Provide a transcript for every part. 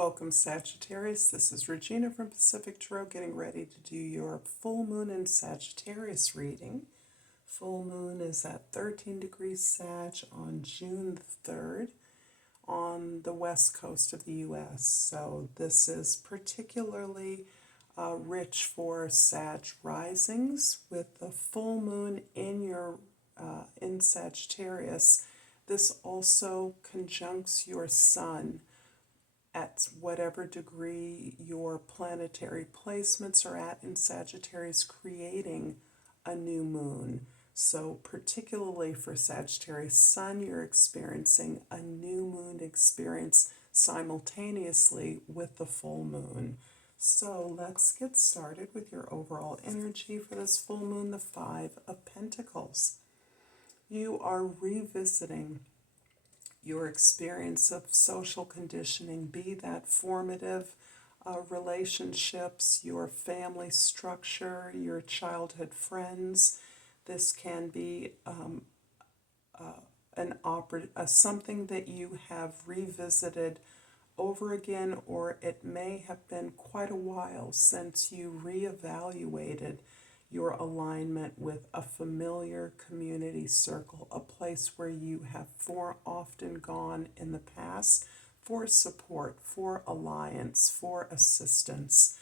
Welcome, Sagittarius. This is Regina from Pacific Tarot, getting ready to do your full moon in Sagittarius reading. Full moon is at 13 degrees Sag on June 3rd on the west coast of the U.S. So this is particularly rich for Sag risings with the full moon in Sagittarius. This also conjuncts your sun at whatever degree your planetary placements are at in Sagittarius, creating a new moon. So particularly for Sagittarius sun, you're experiencing a new moon experience simultaneously with the full moon. So let's get started with your overall energy for this full moon, the Five of Pentacles. You are revisiting your experience of social conditioning, be that formative relationships, your family structure, your childhood friends. This can be something that you have revisited over again, or it may have been quite a while since you reevaluated your alignment with a familiar community circle, a place where you have often gone in the past for support, for alliance, for assistance.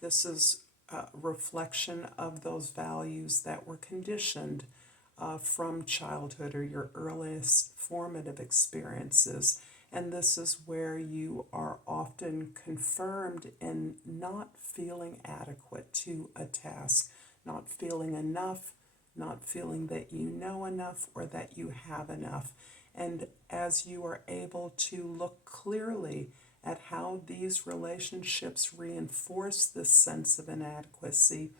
This is a reflection of those values that were conditioned from childhood or your earliest formative experiences. And this is where you are often confirmed in not feeling adequate to a task, not feeling enough, not feeling that you know enough or that you have enough. And as you are able to look clearly at how these relationships reinforce this sense of inadequacy,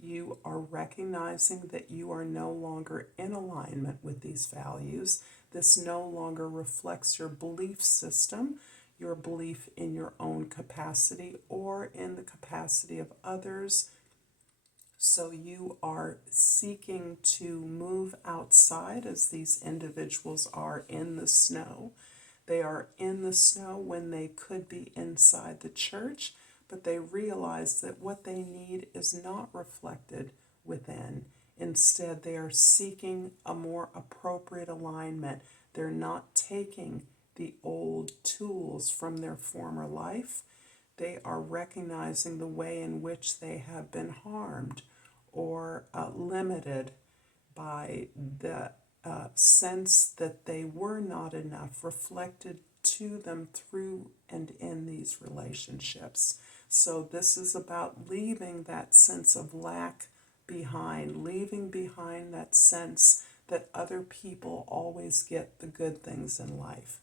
you are recognizing that you are no longer in alignment with these values. This no longer reflects your belief system, your belief in your own capacity or in the capacity of others. So you are seeking to move outside, as these individuals are in the snow. They are in the snow when they could be inside the church, but they realize that what they need is not reflected within. Instead, they are seeking a more appropriate alignment. They're not taking the old tools from their former life. They are recognizing the way in which they have been harmed or limited by the sense that they were not enough reflected to them through and in these relationships. So this is about leaving that sense of lack behind, leaving behind that sense that other people always get the good things in life,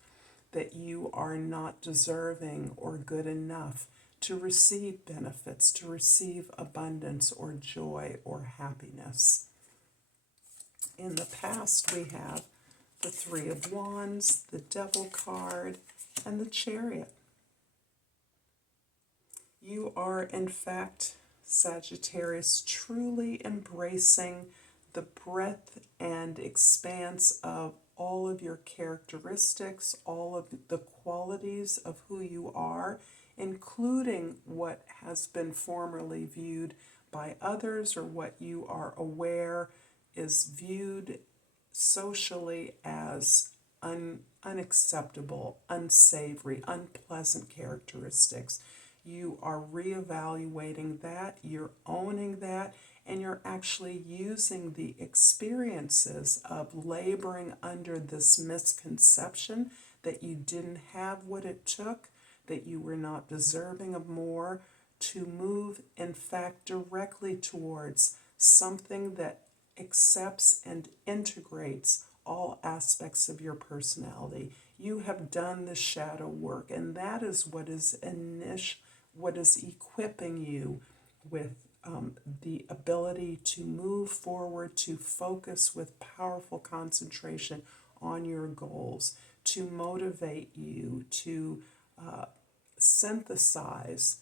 that you are not deserving or good enough to receive benefits, to receive abundance or joy or happiness. In the past, we have the Three of Wands, the Devil card, and the Chariot. You are, in fact, Sagittarius, truly embracing the breadth and expanse of all of your characteristics, all of the qualities of who you are, including what has been formerly viewed by others or what you are aware is viewed socially as unacceptable, unsavory, unpleasant characteristics. You are reevaluating that, you're owning that, and you're actually using the experiences of laboring under this misconception that you didn't have what it took, that you were not deserving of more, to move, in fact, directly towards something that accepts and integrates all aspects of your personality. You have done the shadow work, and that is what is equipping you with the ability to move forward, to focus with powerful concentration on your goals, to motivate you, to synthesize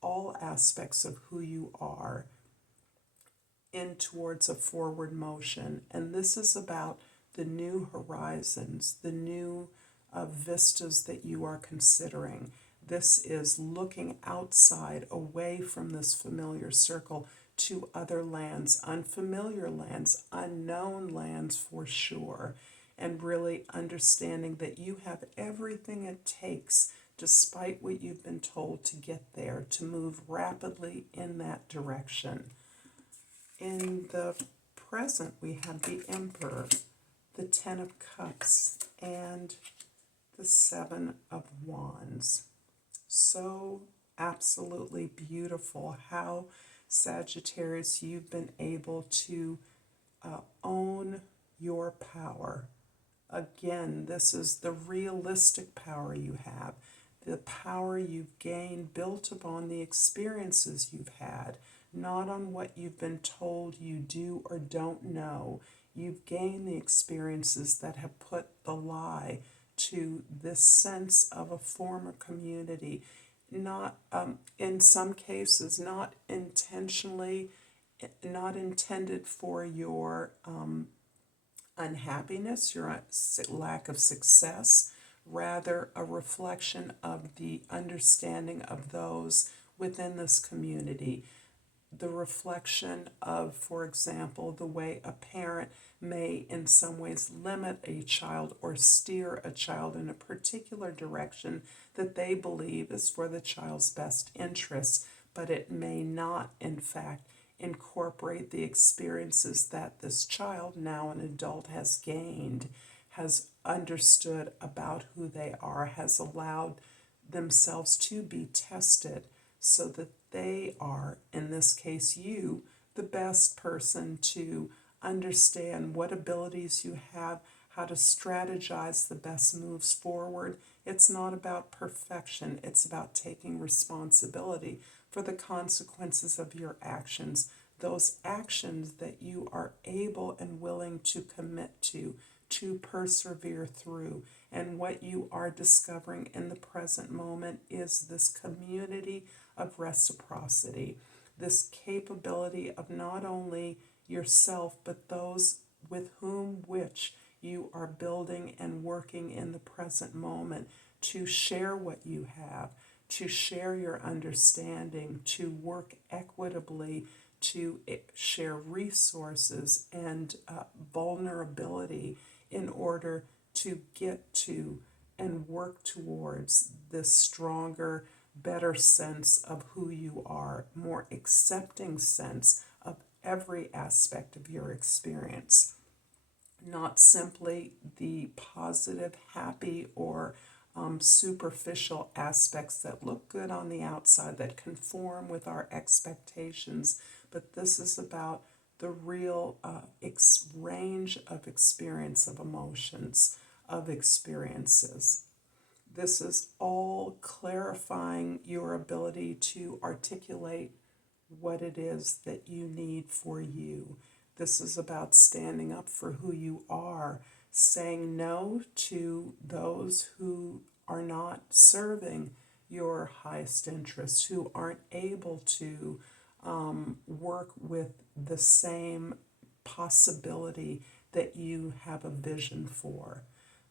all aspects of who you are in towards a forward motion. And this is about the new horizons, the new vistas that you are considering. This is looking outside, away from this familiar circle, to other lands, unfamiliar lands, unknown lands for sure, and really understanding that you have everything it takes, despite what you've been told, to get there, to move rapidly in that direction. In the present, we have the Emperor, the Ten of Cups, and the Seven of Wands. So absolutely beautiful how, Sagittarius, you've been able to own your power. Again, this is the realistic power you have, the power you've gained built upon the experiences you've had, not on what you've been told you do or don't know. You've gained the experiences that have put the lie to this sense of a former community, not in some cases, not intentionally, not intended for your unhappiness, your lack of success, rather a reflection of the understanding of those within this community. The reflection of, for example, the way a parent may in some ways limit a child or steer a child in a particular direction that they believe is for the child's best interests, but it may not, in fact, incorporate the experiences that this child, now an adult, has gained, has understood about who they are, has allowed themselves to be tested so that they are, in this case you, the best person to understand what abilities you have, how to strategize the best moves forward. It's not about perfection, it's about taking responsibility for the consequences of your actions, those actions that you are able and willing to commit to persevere through. And what you are discovering in the present moment is this community of reciprocity, this capability of not only yourself, but those with which you are building and working in the present moment, to share what you have, to share your understanding, to work equitably, to share resources and vulnerability in order to get to and work towards this stronger, better sense of who you are, more accepting sense of every aspect of your experience. Not simply the positive, happy, or superficial aspects that look good on the outside, that conform with our expectations, but this is about the real range of experience, of emotions, of experiences. This is all clarifying your ability to articulate what it is that you need for you. This is about standing up for who you are, saying no to those who are not serving your highest interests, who aren't able to work with the same possibility that you have a vision for.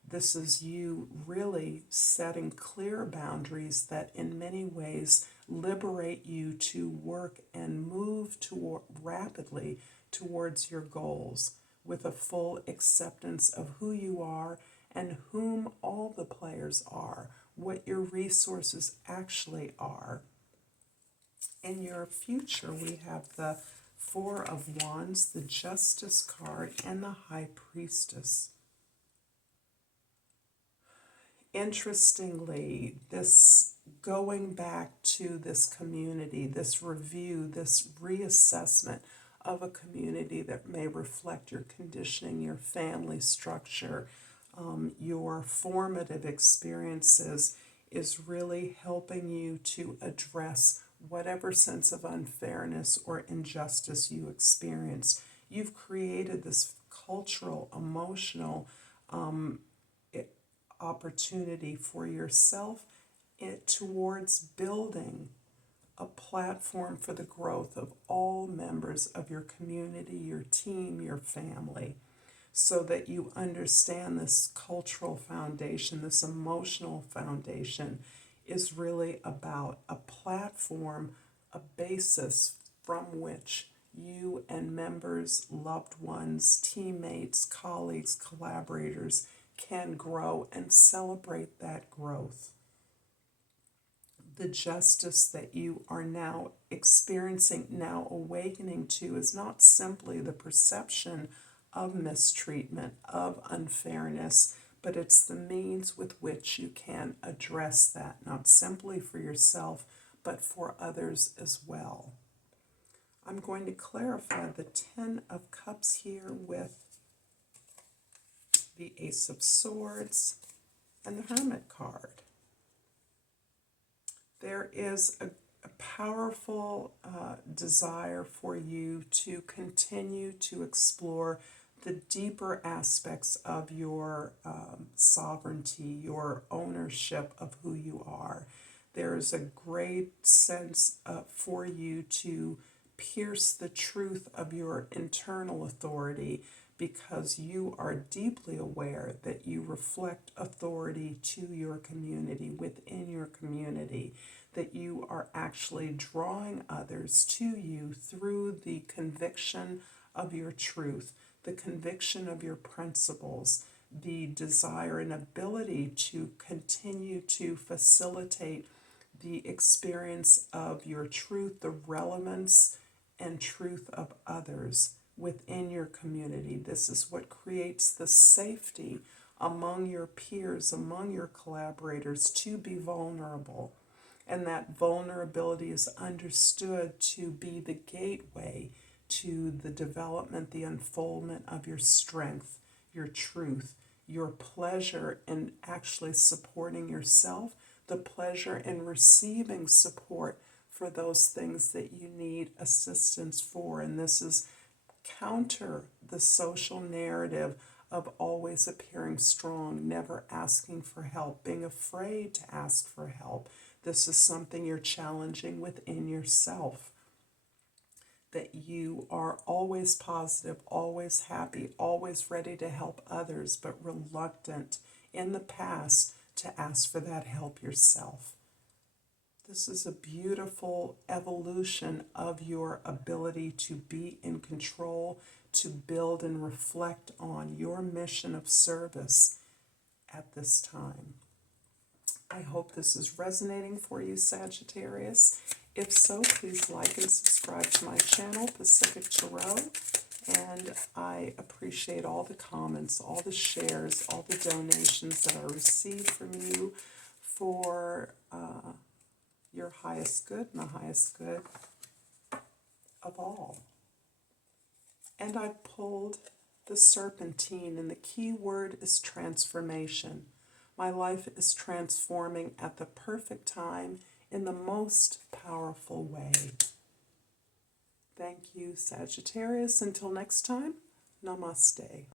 This is you really setting clear boundaries that in many ways liberate you to work and move rapidly towards your goals with a full acceptance of who you are and whom all the players are, what your resources actually are. In your future, we have the Four of Wands, the Justice card, and the High Priestess. Interestingly, this going back to this community, this review, this reassessment of a community that may reflect your conditioning, your family structure, your formative experiences, is really helping you to address whatever sense of unfairness or injustice you experience. You've created this cultural, emotional opportunity for yourself towards building a platform for the growth of all members of your community, your team, your family, so that you understand this cultural foundation, this emotional foundation is really about a platform, a basis from which you and members, loved ones, teammates, colleagues, collaborators can grow and celebrate that growth. The justice that you are now experiencing, now awakening to, is not simply the perception of mistreatment, of unfairness, but it's the means with which you can address that, not simply for yourself, but for others as well. I'm going to clarify the Ten of Cups here with the Ace of Swords and the Hermit card. There is a powerful desire for you to continue to explore the deeper aspects of your sovereignty, your ownership of who you are. There is a great sense for you to pierce the truth of your internal authority, because you are deeply aware that you reflect authority to your community, within your community, that you are actually drawing others to you through the conviction of your truth, the conviction of your principles, the desire and ability to continue to facilitate the experience of your truth, the relevance and truth of others within your community. This is what creates the safety among your peers, among your collaborators, to be vulnerable. And that vulnerability is understood to be the gateway to the development, the unfoldment of your strength, your truth, your pleasure in actually supporting yourself, the pleasure in receiving support for those things that you need assistance for. And this is counter the social narrative of always appearing strong, never asking for help, being afraid to ask for help. This is something you're challenging within yourself, that you are always positive, always happy, always ready to help others, but reluctant in the past to ask for that help yourself. This is a beautiful evolution of your ability to be in control, to build and reflect on your mission of service at this time. I hope this is resonating for you, Sagittarius. If so, please like and subscribe to my channel, Pacific Tarot. And I appreciate all the comments, all the shares, all the donations that I receive from you for your highest good and the highest good of all. And I pulled the Serpentine, and the key word is transformation. My life is transforming at the perfect time in the most powerful way. Thank you, Sagittarius. Until next time, Namaste.